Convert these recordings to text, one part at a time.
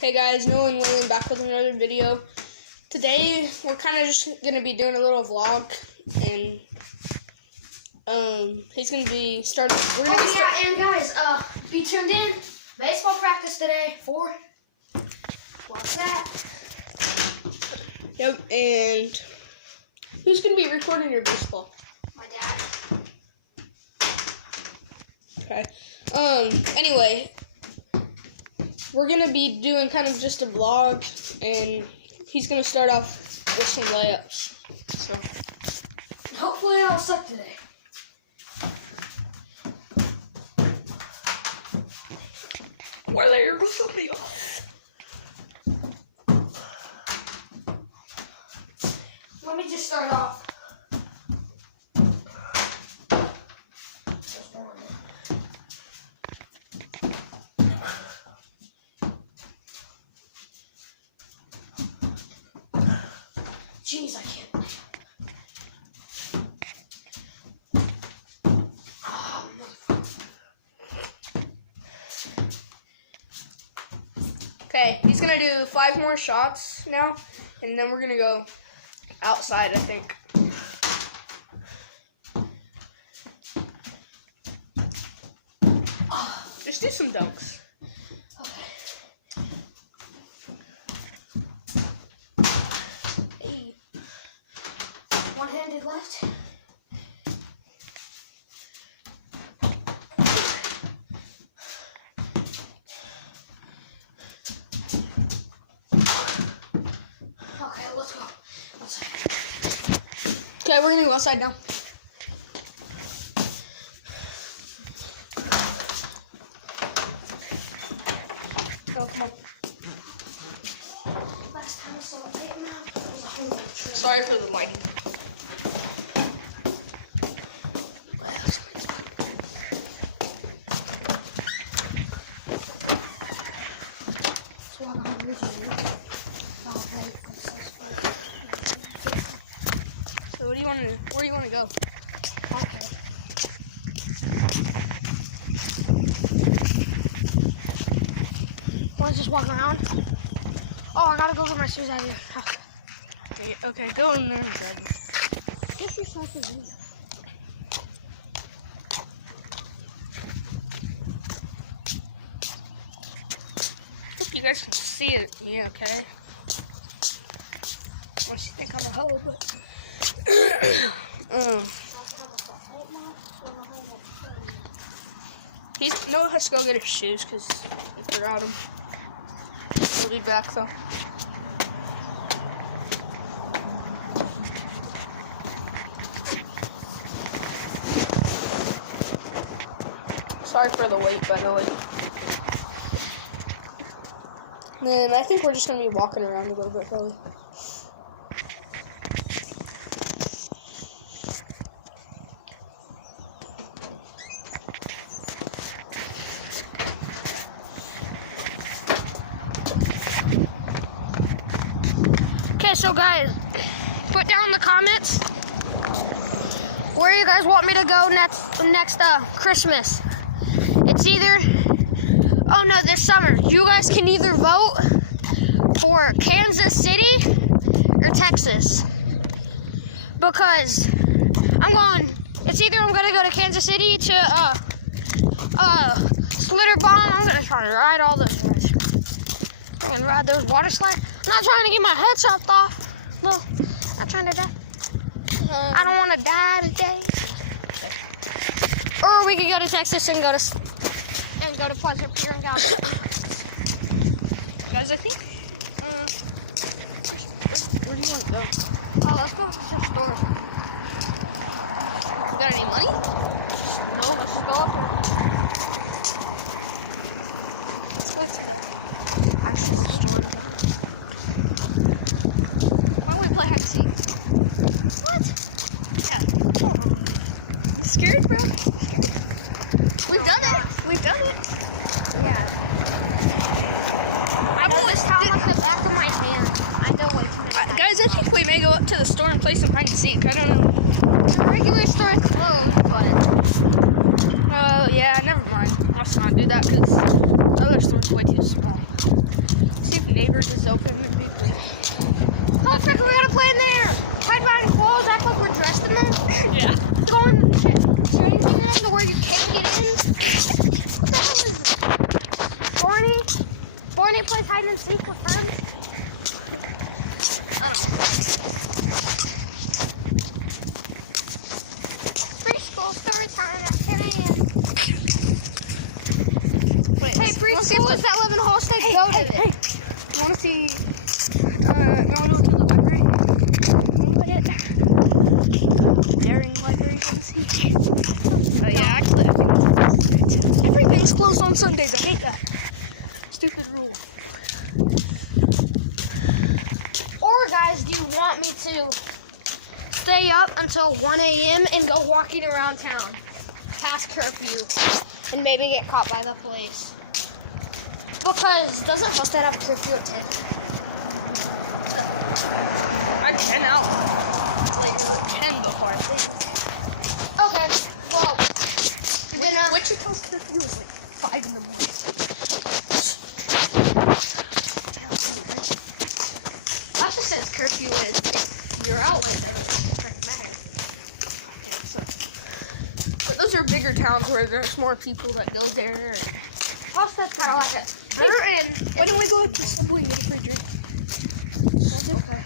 Hey guys, Noah and William back with another video. Today we're kind of just gonna be doing a little vlog, and he's gonna be starting. And guys, be tuned in. Baseball practice today. Watch that. Yep. And who's gonna be recording your baseball? My dad. Okay. Anyway, we're gonna be doing kind of just a vlog, and he's gonna start off with some layups. So Hopefully I don't suck today. what layer was something off? Let me just start off. Jeez, I can't. Oh, Okay, he's gonna do 5 more shots now, and then we're gonna go outside, I think. Just do some dunks. Okay. Hey. One-handed left. Okay, let's go. Outside. Okay, we're gonna go outside now. Go, come on. Last time I saw a light map, it was a whole lot of trees. Sorry for the lighting. So I'm on the original. So where do you want to go? Okay. Want to just walk around? Oh, I gotta go get my shoes out of here. Okay, go in there and grab them. Get your shoes in here. Hope you guys can see it. Yeah, okay. Unless you think I'm a hoe, but Noah has to go get his shoes because he forgot them. He'll be back though. Sorry for the wait, by the way. Then I think we're just gonna be walking around a little bit, probably. Okay, so guys, put down in the comments where you guys want me to go next Christmas. It's either, oh no, this summer. You guys can either vote for Kansas City or Texas. Because it's either I'm gonna go to Kansas City to Schlitterbahn. I'm gonna try to ride all those. I'm gonna ride those water slides. I'm not trying to get my head chopped off. No, not trying to die. I don't want to die today. Or we could go to Texas and go to Pleasant Pier and down. Guys, I think. Where do you want to go? Oh, let's go to the store. You got any money? No, let's just go up there. Actually, the store. Why don't we play hide and seek? What? Yeah. You scared, bro? We've done it. We've done it. Yeah. I know this towel on the back of my hand. I know what's Guys, I think we may go up to the store and play some hide and seek. I don't know. the regular store is closed, but Oh, yeah, never mind. Let's not do that because the other store's way too small. doors is open. Oh, frick, we gotta play in there! Hide behind walls, act like we're dressed in them. Yeah. Go on, is there anything in them to where you can't get in? What the hell is this? Barney plays hide and seek with friends. Preschool story time at 10 a.m. Wait, Hey, preschoolers that live in Holstein, go to it. Hey, you want to see? You want to go to the library? Daring library, you want to see? Oh yeah, actually, I think that's everything's closed on Sundays. I hate that. Stupid rule. Or guys, do you want me to stay up until 1 a.m. and go walking around town past curfew and maybe get caught by the police? Because doesn't Husted have curfew at 10? I'd 10 out. Like 10 before, I think. Okay, well, then Wichita's curfew is like 5 in the morning. that just says curfew is if you're out like that. It doesn't matter. But those are bigger towns where there's more people that go there. Husted's kind of like it. Why don't we go to Subway and get a free drink? Okay.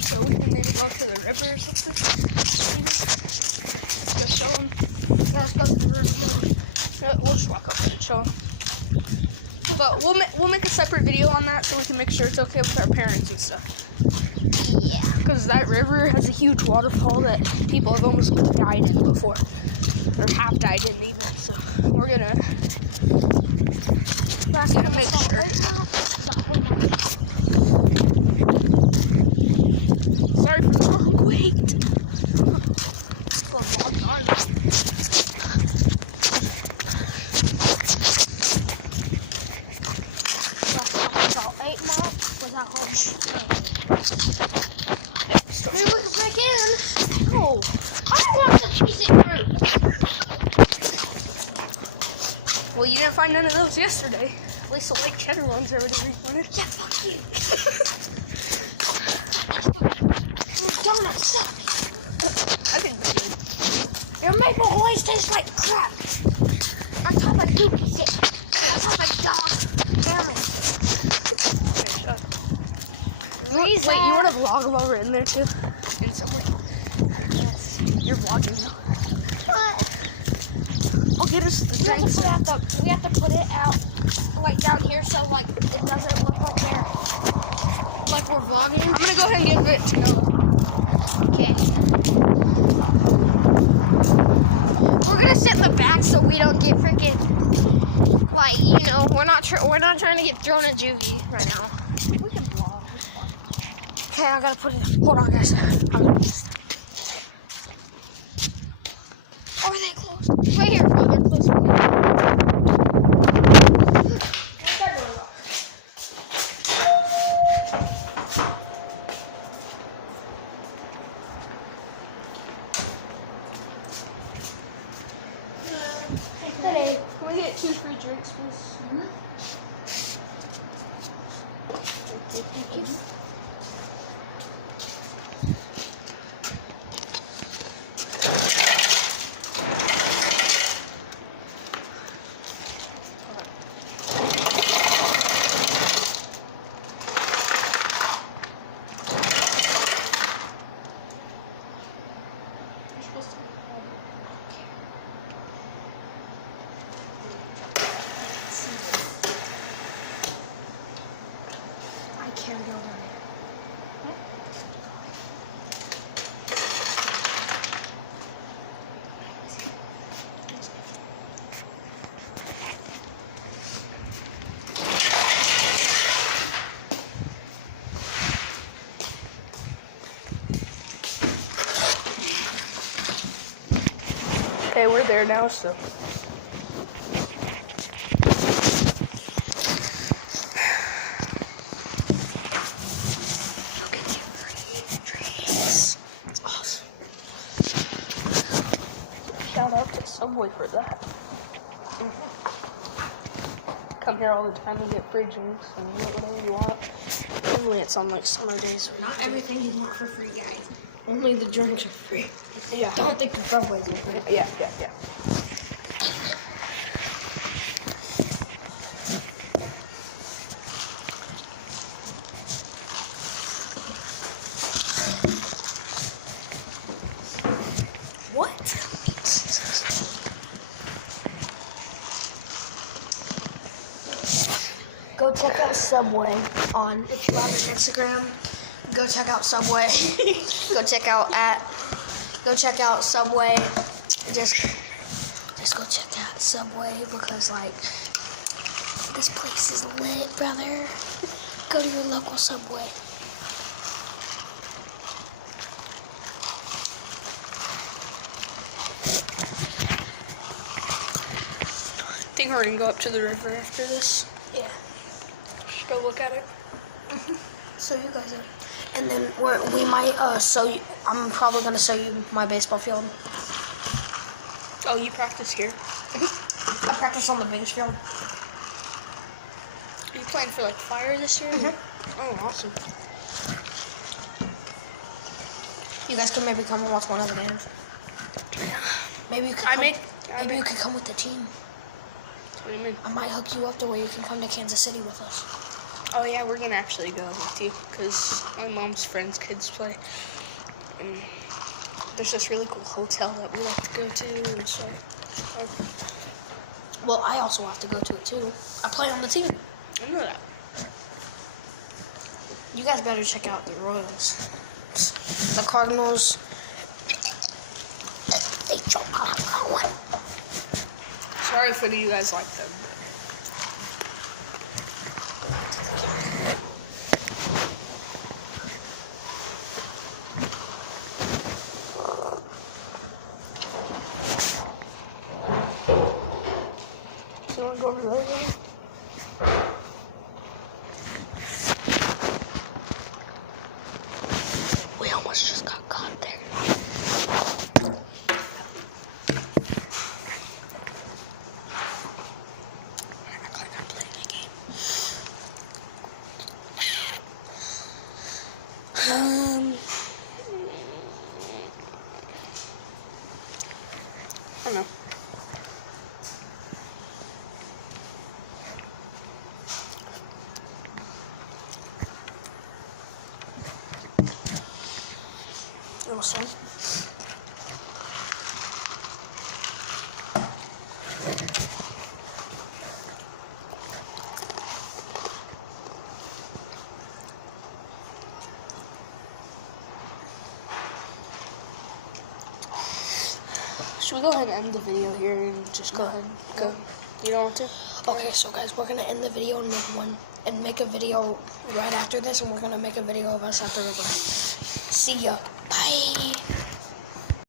So we can maybe go to the river or something. Just show them. Let's go to the room. We'll just walk up and show them. But we'll make a separate video on that so we can make sure it's okay with our parents and stuff. Yeah. Because that river has a huge waterfall that people have almost died in before. Or have died in even. So we're gonna make sure. Sorry for the long wait. Still logged on. About 8 miles. Was that home? Maybe we can break in. No. I want the cheese and fruit. Well, you didn't find none of those yesterday. At least the Lake Cheddar ones already replanted. Yeah, fuck you. Those donuts suck. I think they did. Your maple always tastes like crap. On top of goopy shit. On top of dog. Damn it. Okay, shut up. Wait, Wait, you want to vlog while we're in there too? In some way. Yes. You're vlogging now. I'll get us the drinks. We have to put it out like down here so like it doesn't look like we're vlogging. I'm gonna go ahead and give it to Noah. Okay. We're gonna sit in the back so we don't get freaking like we're not trying to get thrown at juvie right now. We can vlog. Okay, I gotta put it. Hold on, guys. Are they closed? Right here. Oh, they're closed. Hey, can we get 2 free drinks, please? Thank you. I can't go on it. Okay, we're there now, so. Shout out to Subway for that. Come here all the time and get free drinks and get whatever you want. Normally it's on like summer days. Not everything you want for free, guys. Only the drinks are free. Yeah. Don't think the Subway's are free. Yeah. What? Go check out Subway on, if you have an Instagram, go check out Subway. go check out Subway. Just go check out Subway because like this place is lit, brother. Go to your local Subway. I think we're gonna go up to the river after this. Yeah. Just go look at it. So you guys are, and then we might show you. I'm probably gonna show you my baseball field. Oh, you practice here? I practice on the biggest field. Are you playing for like fire this year? Oh, awesome. You guys can maybe come and watch one of the games. Maybe you could. Maybe you could come with the team. What do you mean? I might hook you up to where you can come to Kansas City with us. Oh yeah, we're gonna actually go with you because my mom's friends' kids play, and there's this really cool hotel that we like to go to and stuff. Well, I also have to go to it too. I play on the team. I know that. You guys better check out the Royals. The Cardinals. They choke on one. Sorry if any of you guys like them. So you want to go over there? We almost just got caught there. Act like I'm playing a game. I don't know. Awesome. Should we go ahead and end the video here and just go ahead and go? You don't want to? Okay, so guys, we're gonna end the video and make a video right after this, and we're gonna make a video of us at the river. See ya. Bye.